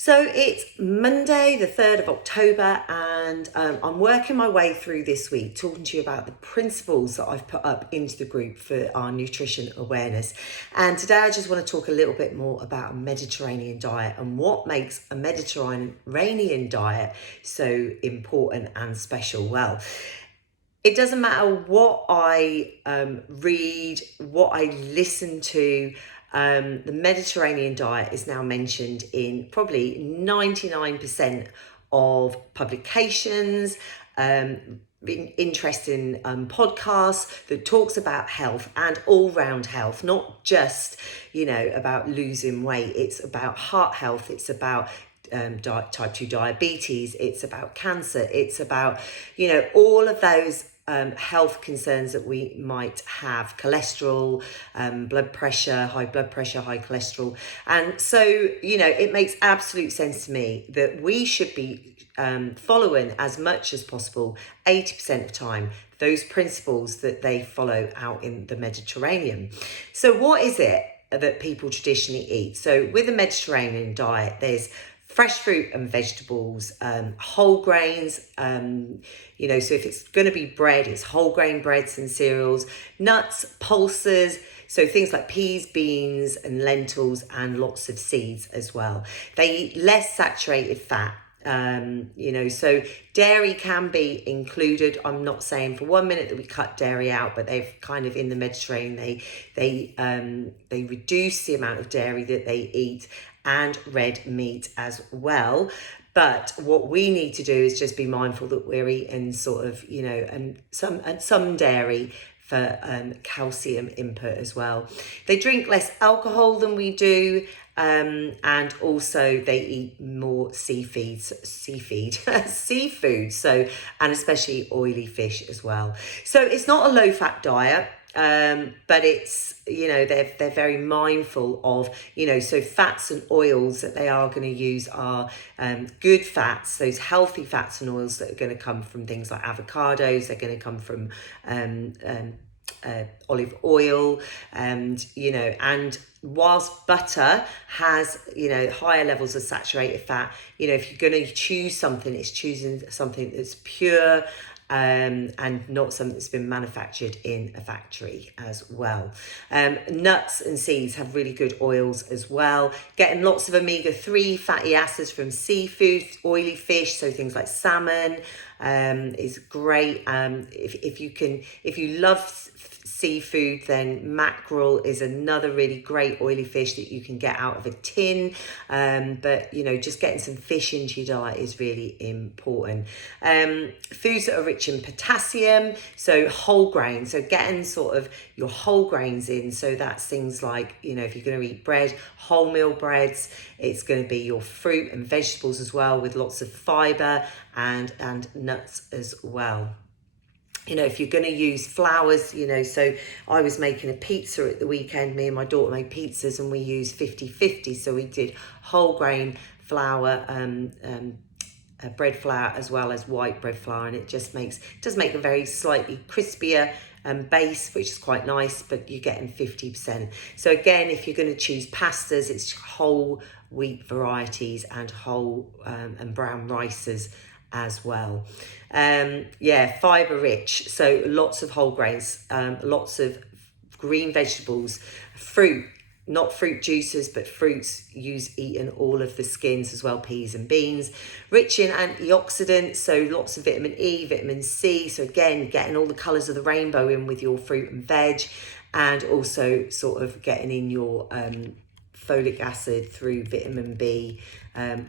So it's Monday, the 3rd of October, and I'm working my way through this week talking to you about the principles that I've put up into the group for our nutrition awareness. And today I just want to talk a little bit more about a Mediterranean diet and what makes a Mediterranean diet so important and special. Well, it doesn't matter what I read, what I listen to. The Mediterranean diet is now mentioned in probably 99% of publications, interesting podcasts that talks about health and all-round health, not just, about losing weight. It's about heart health. It's about type 2 diabetes. It's about cancer. It's about, all of those health concerns that we might have, cholesterol, blood pressure, high cholesterol. And so, it makes absolute sense to me that we should be following as much as possible, 80% of the time, those principles that they follow out in the Mediterranean. So what is it that people traditionally eat? So with the Mediterranean diet, there's fresh fruit and vegetables, whole grains, so if it's going to be bread, it's whole grain breads and cereals, nuts, pulses, so things like peas, beans and lentils, and lots of seeds as well. They eat less saturated fat. So dairy can be included. I'm not saying for 1 minute that we cut dairy out, but they've kind of, in the Mediterranean, they reduce the amount of dairy that they eat, and red meat as well. But what we need to do is just be mindful that we're eating sort of, and some dairy for calcium input as well. They drink less alcohol than we do. And also they eat more seafood, so, and especially oily fish as well. So it's not a low fat diet. But it's, they're very mindful of, so fats and oils that they are going to use are good fats, those healthy fats and oils that are going to come from things like avocados. They're going to come from olive oil, and whilst butter has higher levels of saturated fat, if you're going to choose something, it's choosing something that's pure, and not something that's been manufactured in a factory as well. Nuts and seeds have really good oils as well. Getting lots of omega-3 fatty acids from seafood, oily fish, so things like salmon is great. If you love seafood, then mackerel is another really great oily fish that you can get out of a tin. But just getting some fish into your diet is really important. Foods that are rich in potassium, so whole grains, so getting sort of your whole grains in. So that's things like, if you're going to eat bread, wholemeal breads, it's going to be your fruit and vegetables as well, with lots of fiber and nuts as well. If you're going to use flours, so I was making a pizza at the weekend. Me and my daughter made pizzas, and we used 50-50. So we did whole grain flour, bread flour, as well as white bread flour, and it does make a very slightly crispier base, which is quite nice, but you're getting 50%. So again, if you're going to choose pastas, it's whole wheat varieties and whole and brown rices as well. Fiber rich, so lots of whole grains, lots of green vegetables, fruit, not fruit juices, but fruits eating all of the skins as well, peas and beans. Rich in antioxidants, so lots of vitamin E, vitamin C, so again, getting all the colours of the rainbow in with your fruit and veg, and also sort of getting in your folic acid through vitamin B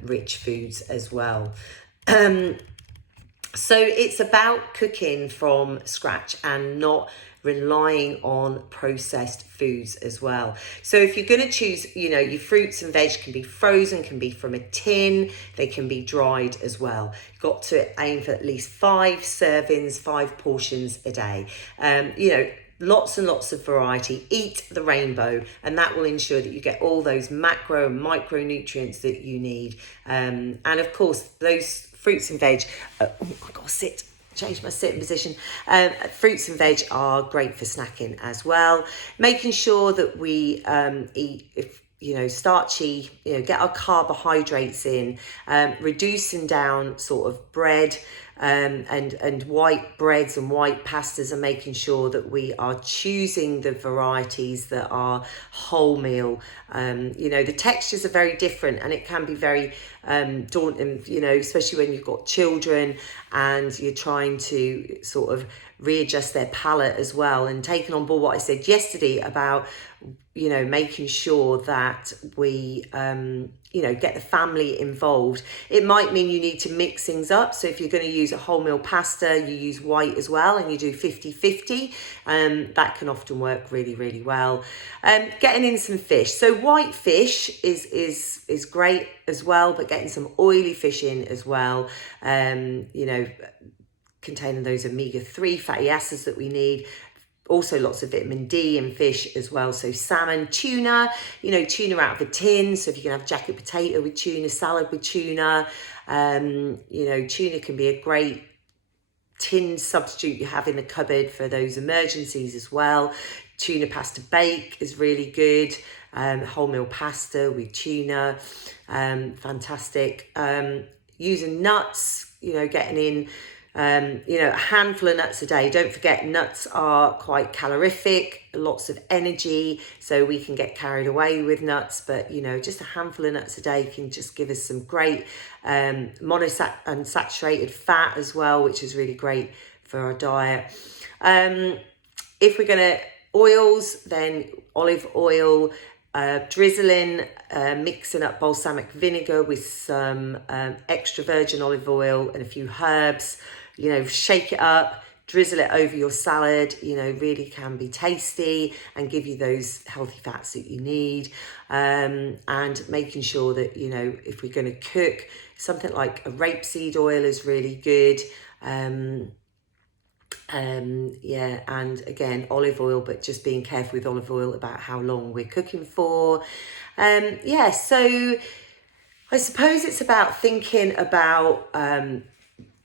rich foods as well. So it's about cooking from scratch and not relying on processed foods as well. So if you're going to choose, your fruits and veg can be frozen, can be from a tin, they can be dried as well. You've got to aim for at least 5 servings, 5 portions a day. Lots and lots of variety. Eat the rainbow, and that will ensure that you get all those macro and micronutrients that you need. And of course, those fruits and veg, I've got to change my sitting position. Fruits and veg are great for snacking as well. Making sure that we eat, starchy, get our carbohydrates in, reducing down sort of bread, and white breads and white pastas, and making sure that we are choosing the varieties that are wholemeal. The textures are very different, and it can be very daunting, especially when you've got children and you're trying to sort of readjust their palate as well, and taking on board what I said yesterday about making sure that we get the family involved. It might mean you need to mix things up. So if you're going to use a wholemeal pasta, you use white as well, and you do 50-50. That can often work really, really well. Getting in some fish. So white fish is great as well, but getting some oily fish in as well. Containing those omega-3 fatty acids that we need. Also lots of vitamin D in fish as well. So salmon, tuna, tuna out of a tin. So if you can have jacket potato with tuna, salad with tuna, tuna can be a great tin substitute you have in the cupboard for those emergencies as well. Tuna pasta bake is really good. Wholemeal pasta with tuna, fantastic. Using nuts, getting in a handful of nuts a day. Don't forget, nuts are quite calorific, lots of energy, so we can get carried away with nuts, but just a handful of nuts a day can just give us some great monounsaturated fat as well, which is really great for our diet. If we're going to oils, then olive oil, drizzling, mixing up balsamic vinegar with some extra virgin olive oil and a few herbs, shake it up, drizzle it over your salad, really can be tasty and give you those healthy fats that you need. And making sure that, if we're going to cook, something like a rapeseed oil is really good. And again, olive oil, but just being careful with olive oil about how long we're cooking for. So I suppose it's about thinking about,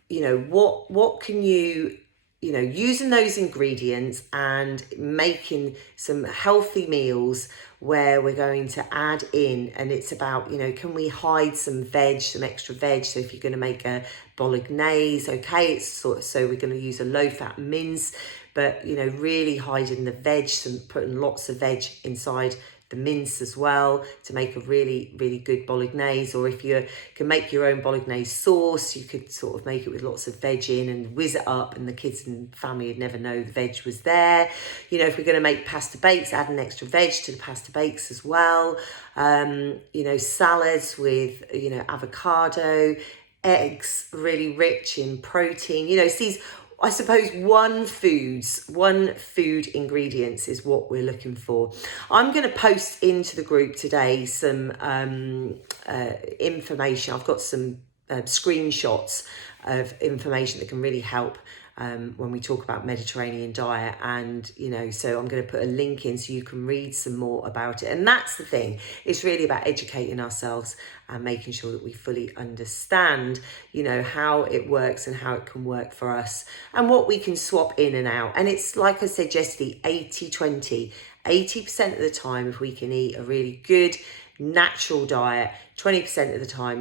what can you, using those ingredients and making some healthy meals where we're going to add in, and it's about, can we hide some veg, some extra veg? So if you're going to make a bolognese, okay, it's so we're going to use a low-fat mince, but, really hiding the veg, putting lots of veg inside the mince as well to make a really, really good bolognese. Or if you can make your own bolognese sauce, you could sort of make it with lots of veg in and whiz it up, and the kids and family would never know the veg was there. If we're going to make pasta bakes, add an extra veg to the pasta bakes as well. Salads with, avocado, eggs, really rich in protein. It's these, I suppose, one food ingredients is what we're looking for. I'm going to post into the group today some information. I've got some screenshots of information that can really help when we talk about Mediterranean diet, and so I'm going to put a link in so you can read some more about it. And that's the thing, it's really about educating ourselves and making sure that we fully understand how it works and how it can work for us and what we can swap in and out. And it's like I said yesterday, 80-20. 80% of the time, if we can eat a really good natural diet, 20% of the time,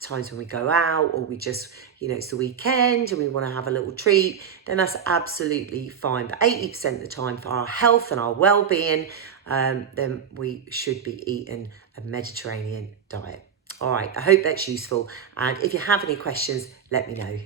times when we go out, or we just, it's the weekend and we want to have a little treat, then that's absolutely fine. But 80% of the time, for our health and our well-being, then we should be eating a Mediterranean diet. All right, I hope that's useful. And if you have any questions, let me know.